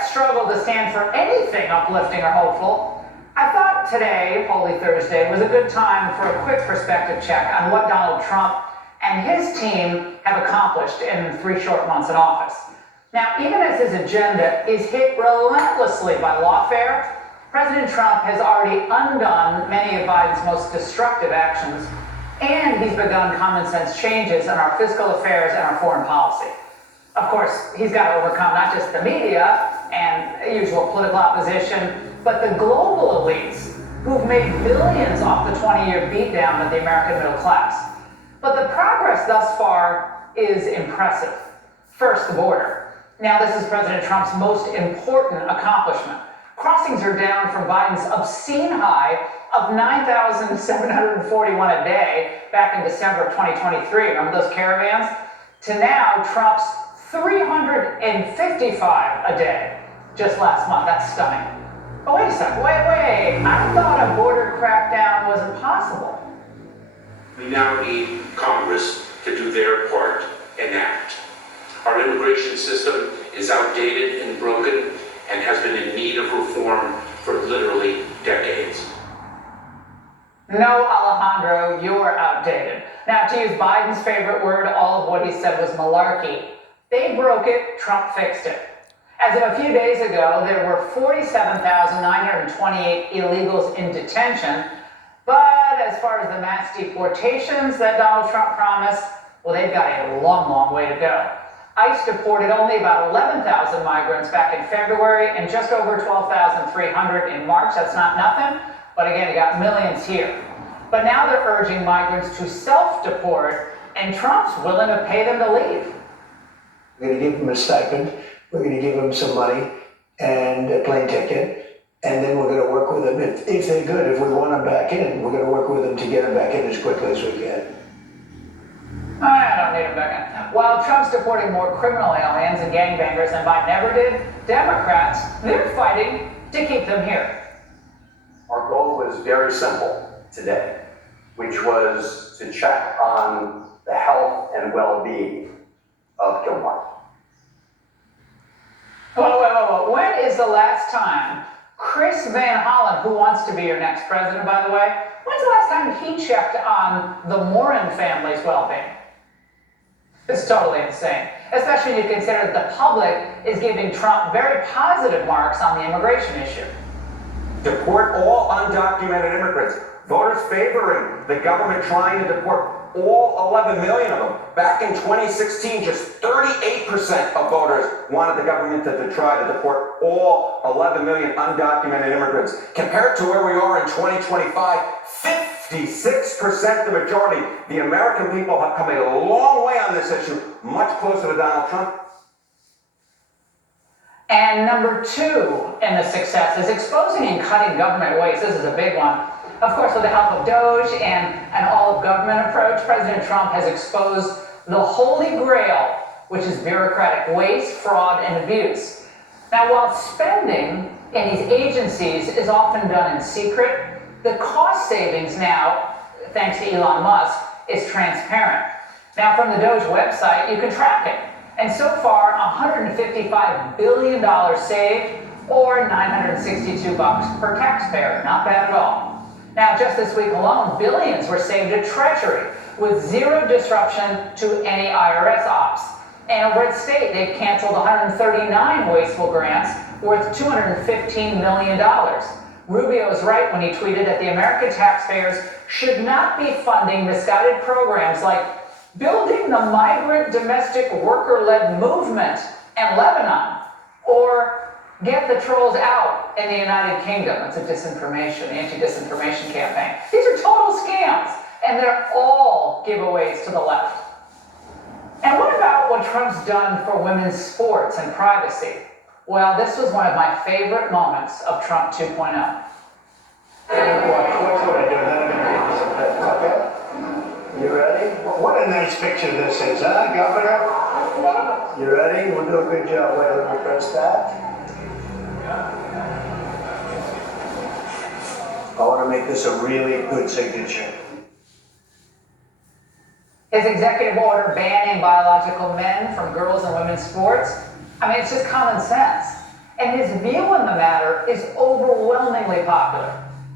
Democrats struggle to stand for anything uplifting or hopeful, I thought today, Holy Thursday, was a good time for a quick perspective check on what Donald Trump and his team have accomplished in 3 short months in office. Now, even as his agenda is hit relentlessly by lawfare, President Trump has already undone many of Biden's most destructive actions, and he's begun common sense changes in our fiscal affairs and our foreign policy. Of course, he's got to overcome not just the media and usual political opposition, but the global elites who've made billions off the 20-year beatdown of the American middle class. But the progress thus far is impressive. First, the border. Now, this is President Trump's most important accomplishment. Crossings are down from Biden's obscene high of 9,741 a day back in December of 2023. Remember those caravans? To now, Trump's 355 a day just last month. That's stunning. Oh, wait a second. Wait. I thought a border crackdown was impossible. We now need Congress to do their part and act. Our immigration system is outdated and broken and has been in need of reform for literally decades. No, Alejandro, you're outdated. Now, to use Biden's favorite word, all of what he said was malarkey. They broke it, Trump fixed it. As of a few days ago, there were 47,928 illegals in detention, but as far as the mass deportations that Donald Trump promised, well, they've got a long, long way to go. ICE deported only about 11,000 migrants back in February and just over 12,300 in March. That's not nothing, but again, you got millions here. But now they're urging migrants to self-deport, and Trump's willing to pay them to leave. We're going to give them a stipend, we're going to give them some money and a plane ticket, and then we're going to work with them. If they're good, if we want them back in, we're going to work with them to get them back in as quickly as we can. I don't need them back in. While Trump's deporting more criminal aliens and gangbangers than Biden ever did, Democrats, they're fighting to keep them here. Our goal was very simple today, which was to check on the health and well-being of Gilmore. Whoa. When is the last time Chris Van Hollen, who wants to be your next president, by the way, when's the last time he checked on the Morin family's well-being? It's totally insane, especially when you consider that the public is giving Trump very positive marks on the immigration issue. Deport all undocumented immigrants. Voters favoring the government trying to deport all 11 million of them. Back in 2016, just 38% of voters wanted the government to try to deport all 11 million undocumented immigrants. Compared to where we are in 2025, 56% the majority. The American people have come a long way on this issue, much closer to Donald Trump. And number 2 in the success is exposing and cutting government waste. This is a big one. Of course, with the help of DOGE and an all-of-government approach, President Trump has exposed the holy grail, which is bureaucratic waste, fraud, and abuse. Now, while spending in these agencies is often done in secret, the cost savings now, thanks to Elon Musk, is transparent. Now, from the DOGE website, you can track it. And so far, $155 billion saved, or $962 per taxpayer. Not bad at all. Now, just this week alone, billions were saved at Treasury with zero disruption to any IRS ops. And over at state, they've canceled 139 wasteful grants worth $215 million. Rubio is right when he tweeted that the American taxpayers should not be funding misguided programs like building the migrant domestic worker-led movement in Lebanon, or get the trolls out in the United Kingdom. It's a anti-disinformation campaign. These are total scams, and they're all giveaways to the left. And what about what Trump's done for women's sports and privacy? Well, this was one of my favorite moments of Trump 2.0. Watch what I do, then I'm going to read this a bit, okay? You ready? What a nice picture this is, huh, Governor? You ready? We'll do a good job. Wait, let me press that. I want to make this a really good signature. His executive order banning biological men from girls and women's sports, I mean, it's just common sense. and his view on the matter is overwhelmingly popular.